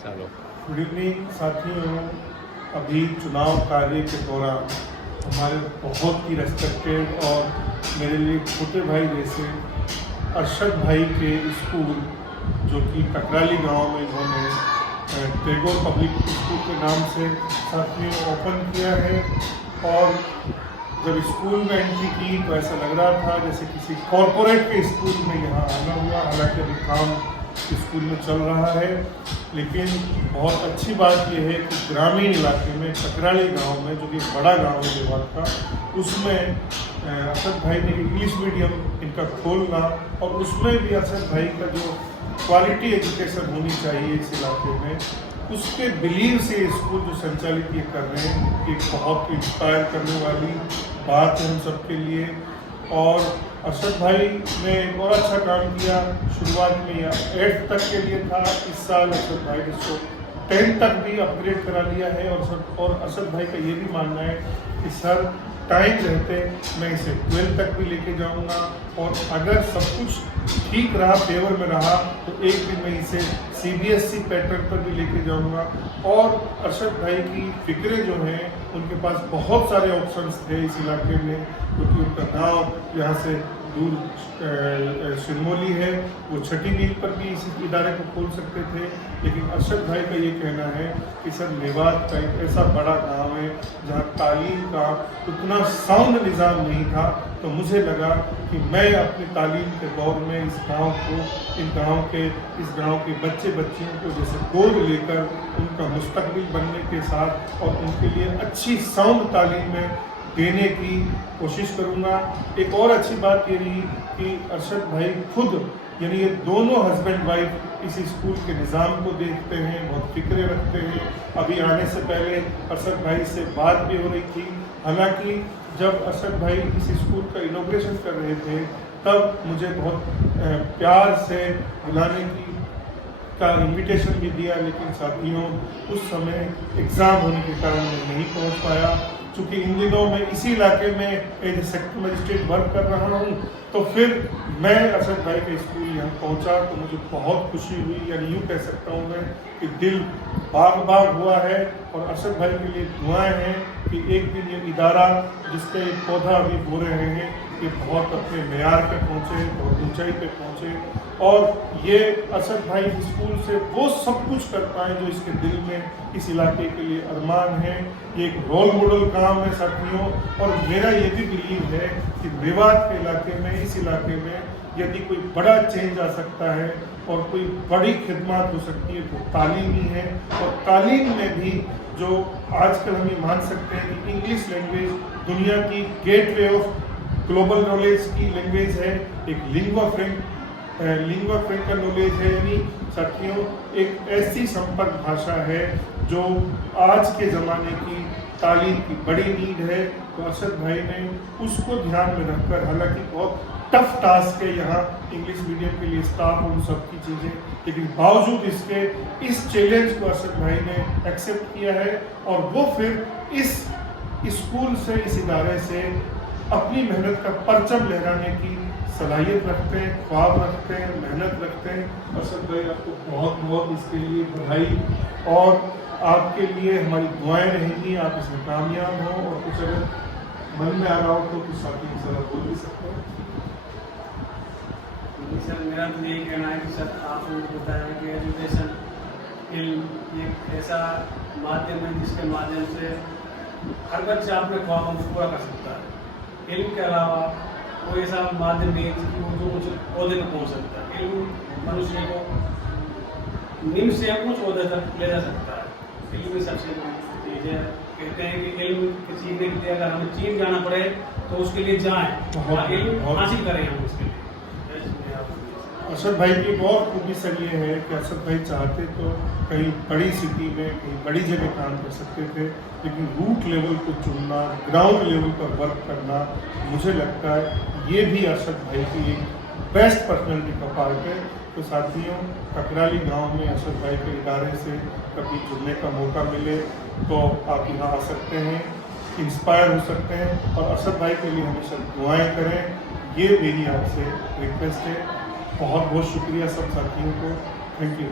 सालों। Good evening साथियों। अभी चुनाव कार्य के दौरान हमारे बहुत ही रेस्पेक्टेड और मेरे लिए छोटे भाई जैसे अरशद भाई के स्कूल जो कि ककराली गांव में इन्होंने टैगोर पब्लिक स्कूल के नाम से साथियों ओपन किया है। और जब स्कूल में एंट्री की तो ऐसा लग रहा था जैसे किसी कॉरपोरेट के स्कूल में यहाँ आना हुआ। हालांकि अभी काम स्कूल में चल रहा है, लेकिन बहुत अच्छी बात यह है कि ग्रामीण इलाके में ककराली गांव में जो कि बड़ा गांव है देवाल का, उसमें अरशद भाई ने इंग्लिश मीडियम इनका खोलना और उसमें भी अरशद भाई का जो क्वालिटी एजुकेशन होनी चाहिए इस इलाके में, उसके बिलीव से स्कूल जो संचालित ये कर रहे हैं, ये बहुत इंस्पायर करने वाली बात है हम सबके लिए। और अरशद भाई ने एक और अच्छा काम किया। शुरुआत में या 8th तक के लिए था, इस साल अरशद भाई ने इसको 10th तक भी अपग्रेड करा लिया है। और अरशद भाई का ये भी मानना है कि सर टाइम रहते मैं इसे 12th तक भी लेके जाऊंगा, और अगर सब कुछ ठीक रहा, फेवर में रहा, तो एक दिन मैं इसे CBSE पैटर्न पर भी लेके जाऊंगा। और अरशद भाई की फिक्रें जो हैं, उनके पास बहुत सारे ऑप्शंस थे इस इलाके में, क्योंकि उनका गांव यहाँ से दूर शिरमौली है, वो छठी मील पर भी इस इदारे को खोल सकते थे। लेकिन अरशद भाई का ये कहना है कि सर मेवात का एक ऐसा बड़ा गांव है जहाँ तालीम का उतना साउंड निज़ाम नहीं था, तो मुझे लगा कि मैं अपनी तालीम के दौर में इस गांव को, इस गांव के बच्चे बच्चियों को जैसे गोद लेकर उनका मुस्तकबिल बनने के साथ और उनके लिए अच्छी साउंड तालीम में देने की कोशिश करूंगा। एक और अच्छी बात ये रही कि अरशद भाई खुद, यानी ये दोनों हस्बैंड वाइफ इस स्कूल के निज़ाम को देखते हैं, बहुत फिक्रे रखते हैं। अभी आने से पहले अरशद भाई से बात भी हो रही थी। हालांकि जब अरशद भाई इस स्कूल का इनॉग्रेशन कर रहे थे, तब मुझे बहुत प्यार से बुलाने का इनविटेशन भी दिया, लेकिन साथियों उस समय एग्ज़ाम होने के कारण मैं नहीं पहुंच पाया। चूँकि इन दिनों मैं इसी इलाके में as a sector magistrate work कर रहा हूँ, तो फिर मैं अरशद भाई के स्कूल यहाँ पहुँचा तो मुझे बहुत खुशी हुई। यानी यूँ कह सकता हूँ मैं कि दिल बाग बाग हुआ है। और अरशद भाई के लिए दुआएं हैं कि एक दिन ये इदारा जिसका एक पौधा अभी बो रहे हैं, ये बहुत अपने मेयार पे पहुँचे, बहुत ऊंचाई पे पहुँचे, और ये अरशद भाई स्कूल से वो सब कुछ कर पाए जो इसके दिल में, इस इलाके के लिए अरमान है। ये एक रोल मॉडल काम है साथियों। और मेरा ये भी बिलीव है कि मेवात के इलाके में, इस इलाके में यदि कोई बड़ा चेंज आ सकता है और कोई बड़ी खिदमत हो सकती है, तो तालीम ही है। और तालीम में भी जो आजकल हम ये मान सकते हैं कि इंग्लिश लैंग्वेज दुनिया की गेटवे ऑफ ग्लोबल नॉलेज की लैंग्वेज है, एक लिंग्वा फ्रैंका नॉलेज है। यानी साथियों एक ऐसी संपर्क भाषा है जो आज के ज़माने की तालीम की बड़ी नीड है। तो अरशद भाई ने उसको ध्यान में रखकर, हालांकि बहुत टफ टास्क है यहाँ इंग्लिश मीडियम के लिए स्टाफ और सब की चीज़ें, लेकिन बावजूद इसके इस चैलेंज को अरशद भाई ने एक्सेप्ट किया है। और वो फिर इस स्कूल से, इस इदारे से अपनी मेहनत का परचम लहराने की सलाहियत रखते हैं, ख्वाब रखते हैं, मेहनत रखते हैं। अरशद भाई आपको बहुत बहुत इसके लिए बधाई, और आपके लिए हमारी दुआएं रहेंगी, आप इसमें कामयाब हों। और कुछ अगर मन में आ रहा हो तो कुछ साथी ज़रा बोल भी सकते हो। सर मेरा तो यही कहना है कि सर आपने बताया कि एजुकेशन इल्म एक ऐसा माध्यम है जिसके माध्यम से हर बच्चा अपने ख्वाबों को पूरा कर सकता है। इल्म के अलावा कोई ऐसा माध्यम नहीं है कि वो जो कुछ ओहदे पर पहुँच सकता है। इल्म मनुष्य को निम्न से कुछ ओहदे तक ले जा सकता है। इल्म में सबसे बड़ी चीज़ है। कहते हैं कि इल्म सीखने के लिए अगर हमें चीन जाना पड़े तो उसके लिए जाएँ, इल्म हासिल करें हम उसके लिए। अरशद भाई की बहुत खूबी सर ये है कि अरशद भाई चाहते तो कहीं बड़ी सिटी में, कहीं बड़ी जगह काम कर सकते थे, लेकिन रूट लेवल को चुनना, ग्राउंड लेवल पर वर्क करना, मुझे लगता है ये भी अरशद भाई की एक बेस्ट पर्सनैलिटी का पार्ट है। तो साथियों ककराली गांव में अरशद भाई के इदारे से कभी जुड़ने का मौका मिले तो आप यहाँ आ सकते हैं, इंस्पायर हो सकते हैं, और अरशद भाई के लिए हमेशा दुआएं करें, ये मेरी आपसे रिक्वेस्ट है। बहुत बहुत शुक्रिया सब साथियों को। Thank you.